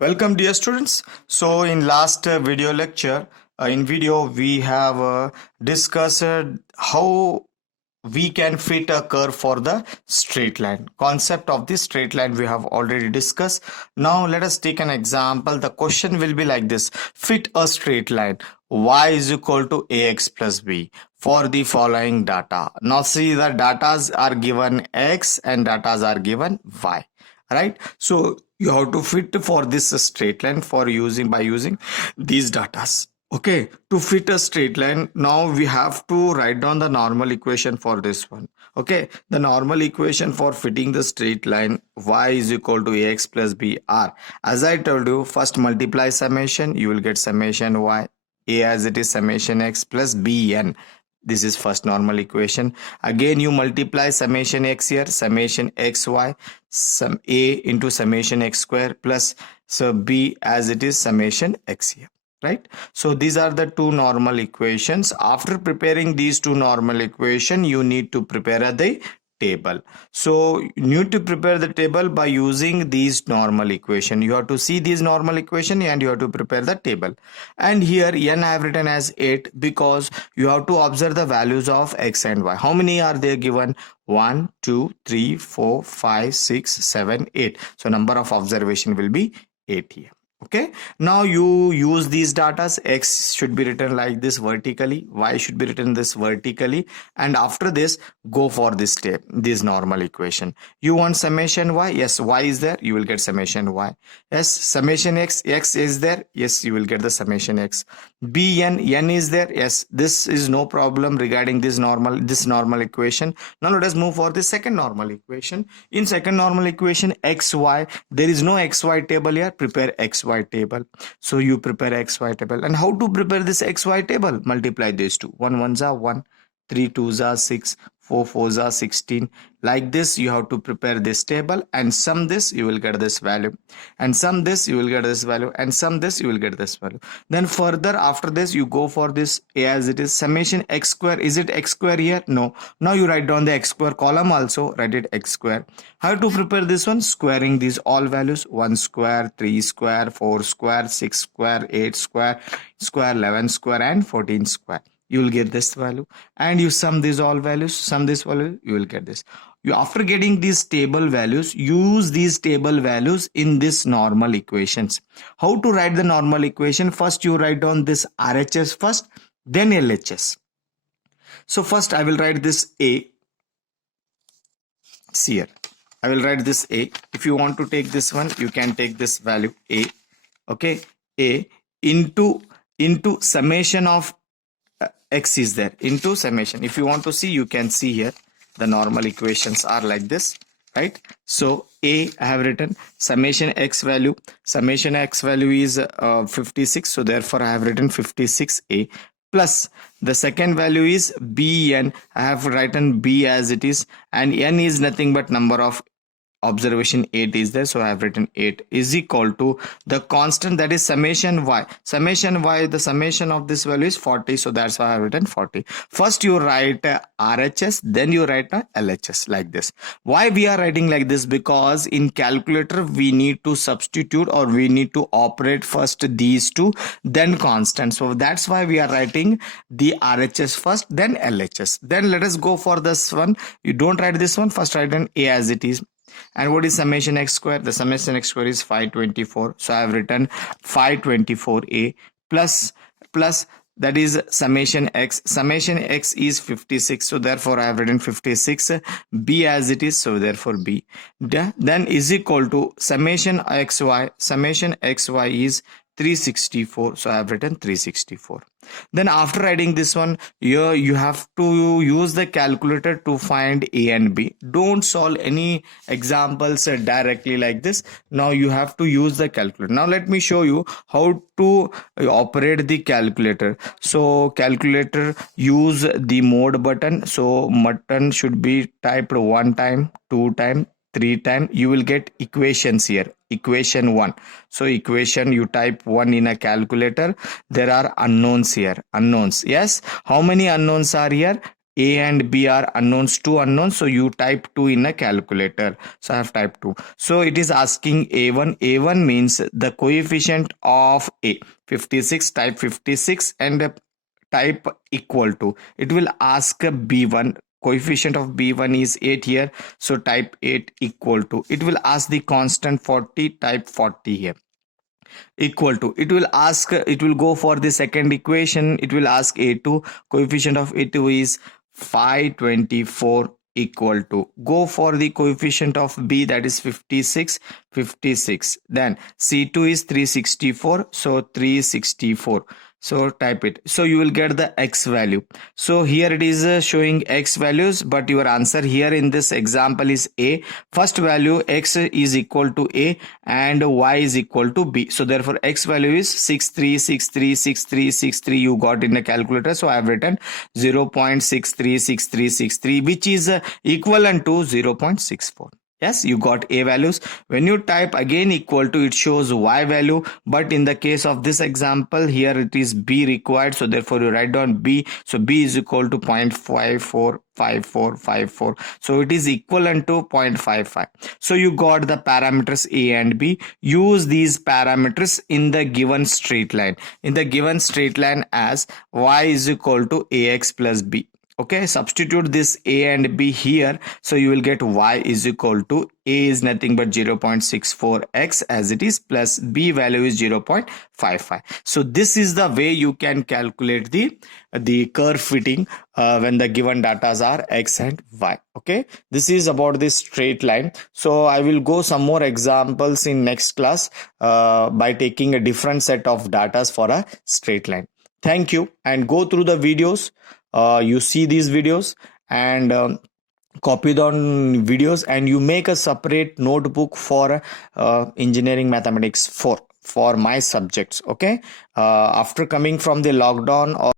Welcome dear students. So in last video lecture, in video we have discussed how we can fit a curve for the straight line. Concept of this straight line we have already discussed. Now let us take an example. The question will be like this. Fit a straight line y is equal to ax plus b for the following data. Now see, the datas are given x and datas are given y, right? So you have to fit for this straight line for using by using these datas. Okay, to fit a straight line, now we have to write down the normal equation for this one. Okay, the normal equation for fitting the straight line y is equal to ax plus b r. As I told you, first multiply summation, you will get summation y, a as it is summation x plus b n. This is first normal equation. Again you multiply summation x here, summation xy, sum a into summation x square plus so b as it is summation x here, right? So these are the two normal equations. After preparing these two normal equation, you need to prepare the table. So you need to prepare the table by using these normal equation. You have to see these normal equation and you have to prepare the table. And here n I have written as 8 because you have to observe the values of x and y. How many are there given? 1 2 3 4 5 6 7 8. So number of observation will be 8 here. Okay, now you use these datas. X should be written like this vertically, y should be written this vertically, and after this go for this step, this normal equation. You want summation y? Yes, y is there, you will get summation y. Yes, summation x, x is there, yes, you will get the summation x. Bn, n is there, yes, this is no problem regarding this normal equation. Now let us move for the second normal equation. In second normal equation, xy, there is no xy table here, prepare xy table. So you prepare xy table. And how to prepare this xy table? Multiply these two. 1 1s are 1, 3 2s are 6, 4 4s are 16. Like this you have to prepare this table and sum this, you will get this value, and sum this, you will get this value, and sum this, you will get this value. Then further after this you go for this a as it is summation x square. Is it x square here? No. Now you write down the x square column, also write it x square. How to prepare this one? Squaring these all values. 1 square, 3 square, 4 square, 6 square, 8 square, 11 square and 14 square. You will get this value, and you sum these all values, sum this value, you will get this. You, after getting these table values, use these table values in this normal equations. How to write the normal equation? First you write down this RHS first, then LHS. So first I will write this A. See here, I will write this A. If you want to take this one, you can take this value A. Okay, A into summation of x is there, into summation. If you want to see, you can see here the normal equations are like this, right? So A, I have written summation x value is 56, so therefore I have written 56A plus the second value is bn. I have written b as it is, and n is nothing but number of observation 8 is there, so I have written 8 is equal to the constant, that is summation y. Summation y, the summation of this value is 40, so that's why I have written 40. First you write RHS, then you write LHS like this. Why we are writing like this? Because in calculator we need to substitute, or we need to operate first these two, then constant. So that's why we are writing the RHS first, then LHS. Then let us go for this one. You don't write this one, first write an A as it is. And what is summation x square? The summation x square is 524. So I have written 524a plus that is summation x. Summation x is 56. So therefore I have written 56. B as it is. So therefore B. Then is equal to summation xy. Summation xy is 364. So I have written 364. Then after writing this one, here you have to use the calculator to find A and B. Don't solve any examples directly like this. Now you have to use the calculator. Now let me show you how to operate the calculator. So calculator, use the mode button. So button should be typed 1 time, 2 time, 3 time. You will get equations here. Equation 1. So equation, you type 1 in a calculator. There are unknowns here. Unknowns. Yes. How many unknowns are here? A and B are unknowns, two unknowns. So you type 2 in a calculator. So I have typed 2. So it is asking A1. A1 means the coefficient of A. 56, type 56 and type equal to. It will ask B1. Coefficient of B1 is 8 here. So type 8 equal to. It will ask the constant 40, type 40 here. Equal to, it will ask, it will go for the second equation. It will ask A2. Coefficient of A2 is 524 equal to. Go for the coefficient of B, that is 56. Then C2 is 364. So 364. So type it. So you will get the X value. So here it is showing X values, but your answer here in this example is A. First value X is equal to A and Y is equal to B. So therefore X value is 63636363 you got in a calculator. So I have written 0.636363, which is equivalent to 0.64. Yes, you got A values. When you type again equal to, it shows Y value. But in the case of this example, here it is B required. So therefore you write down B. So B is equal to 0.545454. So it is equivalent to 0.55. So you got the parameters A and B. Use these parameters in the given straight line. In the given straight line as Y is equal to AX plus B. Okay, substitute this A and B here. So you will get Y is equal to A is nothing but 0.64x as it is, plus B value is 0.55. So this is the way you can calculate the curve fitting when the given datas are X and Y. Okay, this is about this straight line. So I will go some more examples in next class by taking a different set of datas for a straight line. Thank you, and go through the videos. You see these videos and copy down videos, and you make a separate notebook for engineering mathematics 4 for my subjects. Okay, after coming from the lockdown or